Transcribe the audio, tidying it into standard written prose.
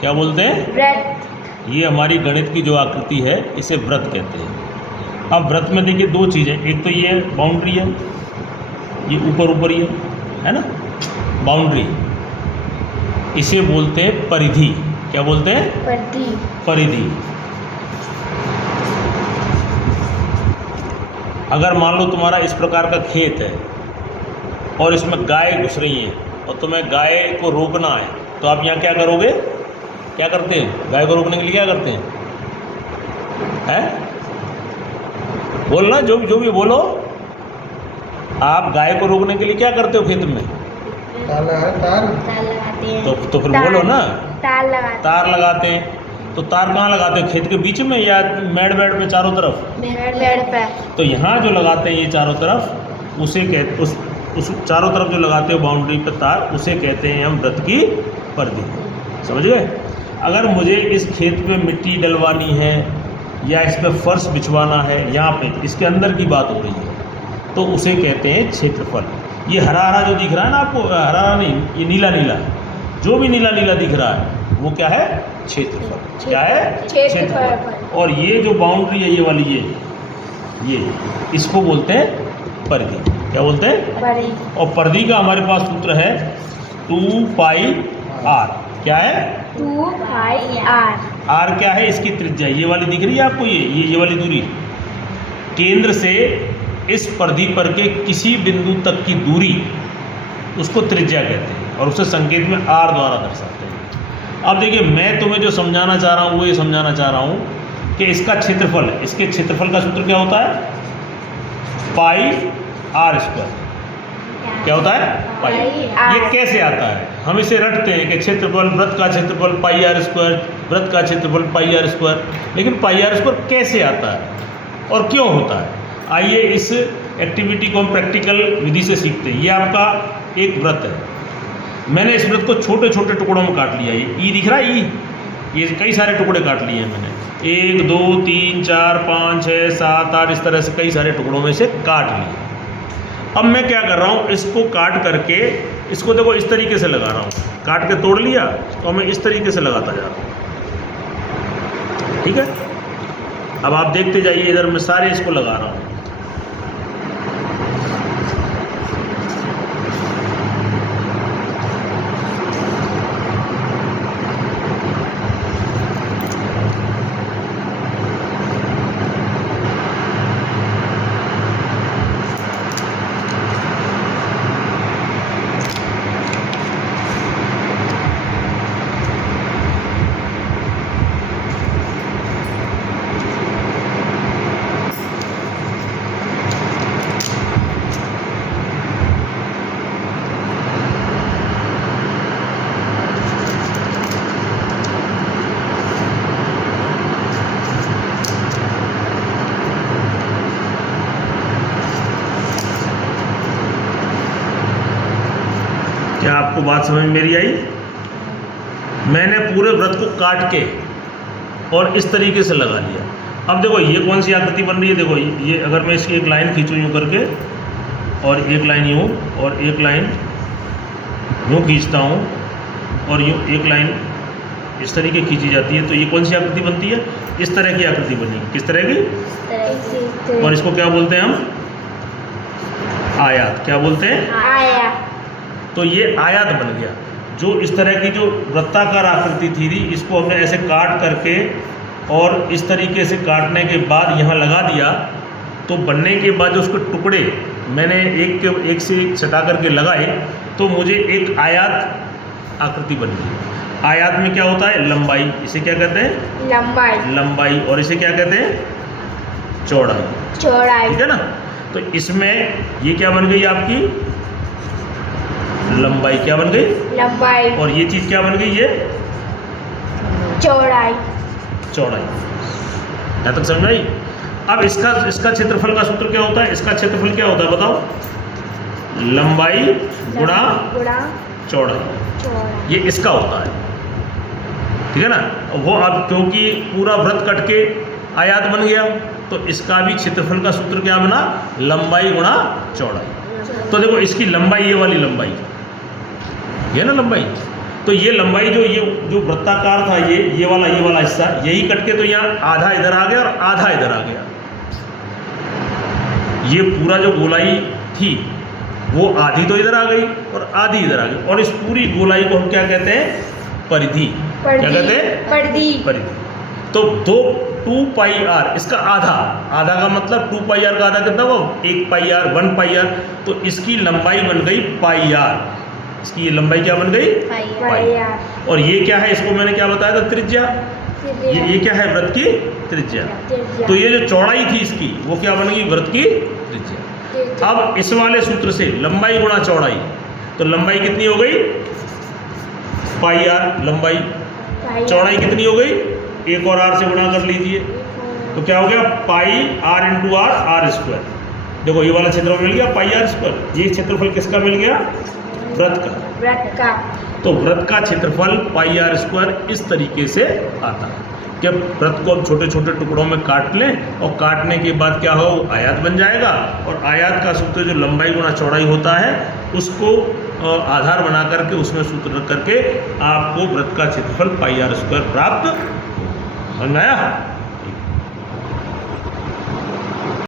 क्या बोलते हैं? व्रत। ये हमारी गणित की जो आकृति है इसे व्रत कहते हैं। अब व्रत में देखिए दो चीज़ें, एक तो ये बाउंड्री है, ये ऊपर ऊपर ही है ना, बाउंड्री, इसे बोलते हैं परिधि। क्या बोलते हैं? परिधि। परिधि। अगर मान लो तुम्हारा इस प्रकार का खेत है और इसमें गाय घुस रही है और तुम्हें गाय को रोकना है, तो आप यहाँ क्या करोगे? क्या करते हैं? गाय को रोकने के लिए क्या करते हैं? हैं? बोलना, जो भी बोलो। आप गाय को रोकने के लिए क्या करते हो खेत में? तार लगाते हैं। तो फिर बोलो ना। तार लगाते हैं। तो तार कहाँ लगाते हैं? खेत के बीच में या मेड़ पे चारों तरफ? मेड़ पे। तो यहाँ जो लगाते हैं ये चारों तरफ, उसे कहते, उस चारों तरफ जो लगाते हो बाउंड्री पे तार, उसे कहते हैं हम व्रत की परिधि। समझ गए? अगर मुझे इस खेत पे मिट्टी डलवानी है या इस पे फर्श बिछवाना है, यहाँ पे इसके अंदर की बात हो रही है, तो उसे कहते हैं क्षेत्रफल। ये हरा हरा जो दिख रहा है ना आपको, हरा हरा नहीं, ये नीला नीला, जो भी नीला नीला दिख रहा है वो क्या है? क्षेत्रफल। क्या है? क्षेत्रफल। और ये जो बाउंड्री है ये वाली, ये इसको बोलते हैं परिधि। क्या बोलते हैं? परिधि। और परिधि का हमारे पास सूत्र है 2πr। क्या है? 2πr। r क्या है? इसकी त्रिज्या ये वाली दिख रही है आपको, ये वाली दूरी, केंद्र से इस परिधि पर के किसी बिंदु तक की दूरी, उसको त्रिज्या कहते हैं और उसे संकेत में r द्वारा दर्शाते हैं। अब देखिए, मैं तुम्हें जो समझाना चाह रहा हूँ वो ये समझाना चाह रहा हूँ कि इसका क्षेत्रफल, इसके क्षेत्रफल का सूत्र क्या होता है? πr²। क्या होता है? पाई। ये कैसे आता है? हम इसे रटते हैं कि क्षेत्रफल, व्रत का क्षेत्रफल πr², व्रत का क्षेत्रफल πr², लेकिन πr² कैसे आता है और क्यों होता है? आइए इस एक्टिविटी को हम प्रैक्टिकल विधि से सीखते हैं। ये आपका एक व्रत है, मैंने इस व्रत को छोटे छोटे टुकड़ों में काट लिया। ये दिख रहा है, ये कई सारे टुकड़े काट लिए हैं मैंने, 1 2 3 4 5 6 7 8, इस तरह से कई सारे टुकड़ों में से काट लिए। अब मैं क्या कर रहा हूँ, इसको काट करके, इसको देखो इस तरीके से लगा रहा हूँ, काट के तोड़ लिया तो मैं इस तरीके से लगाता जा रहा हूँ। ठीक है, अब आप देखते जाइए, इधर मैं सारे इसको लगा रहा हूँ। क्या आपको बात समझ में मेरी आई? मैंने पूरे व्रत को काट के और इस तरीके से लगा लिया। अब देखो ये कौन सी आकृति बन रही है, देखो ये अगर मैं इसकी एक लाइन खींचूँ यूँ करके, और एक लाइन यूँ, और एक लाइन यूँ खींचता हूँ, और यूँ एक लाइन इस तरीके खींची जाती है, तो ये कौन सी आकृति बनती है? इस तरह की आकृति बनी। किस तरह की? और इसको क्या बोलते हैं हम? आयत। क्या बोलते हैं? आयत। तो ये आयत बन गया। जो इस तरह की जो वृत्ताकार आकृति थी, इसको हमने ऐसे काट करके और इस तरीके से काटने के बाद यहाँ लगा दिया, तो बनने के बाद जो उसके टुकड़े मैंने एक से एक सटा करके लगाए, तो मुझे एक आयत आकृति बन गई। आयत में क्या होता है? लंबाई। इसे क्या कहते हैं? लंबाई। और इसे क्या कहते हैं? चौड़ाई। ठीक है ना? तो इसमें ये क्या बन गई आपकी? लंबाई। क्या बन गई? लंबाई। और ये चीज़ क्या बन गई? ये चौड़ाई। यहाँ तक समझ आई? अब इसका क्षेत्रफल का सूत्र क्या होता है? इसका क्षेत्रफल क्या होता है बताओ? लंबाई गुणा चौड़ाई। ये इसका होता है। ठीक है ना? वो अब क्योंकि पूरा व्रत कट के आयत बन गया, तो इसका भी क्षेत्रफल का सूत्र क्या बना? लंबाई गुणा चौड़ाई। तो देखो इसकी लंबाई, ये वाली लंबाई, ये ना लंबाई, तो ये लंबाई ये जो वृत्ताकार था, ये वाला हिस्सा, यही कट के तो यहाँ आधा इधर आ गया और आधा इधर आ गया। ये पूरा जो गोलाई थी वो आधी तो इधर आ गई और आधी इधर आ गई, और इस पूरी गोलाई को हम क्या कहते हैं? परिधि। क्या कहते हैं? परिधि। तो 2 पाई आर, इसका आधा का मतलब 2 पाई आर का आधा कितना हुआ? 1 पाई आर, 1 पाई आर। तो इसकी लंबाई बन गई पाई आर। इसकी ये लंबाई क्या बन गई? पाई आर। और ये क्या है? इसको मैंने क्या बताया था? त्रिज्या। ये क्या है? वृत्त की त्रिज्या। तो ये जो चौड़ाई थी इसकी, वो क्या बन गई? वृत्त की त्रिज्या। अब इस वाले सूत्र से लंबाई गुणा चौड़ाई, तो लंबाई कितनी हो गई? पाई आर लंबाई। चौड़ाई कितनी हो गई? 1 और आर से गुणा कर लीजिए, तो क्या हो गया? Pi r into r, r square. देखो ये वाला क्षेत्रफल मिल गया पाई आर स्क्वायर। ये क्षेत्रफल किसका मिल गया? वृत्त का। तो वृत्त का क्षेत्रफल पाई आर स्क्वायर इस तरीके से आता है कि वृत्त को हम छोटे छोटे टुकड़ों में काट लें, और काटने के बाद क्या हो? आयत बन जाएगा। और आयत का सूत्र जो लंबाई गुणा चौड़ाई होता है, उसको आधार बना करके उसमें सूत्र करके आपको वृत्त का क्षेत्रफल पाई आर स्क्वायर प्राप्त हो। समझ में आया?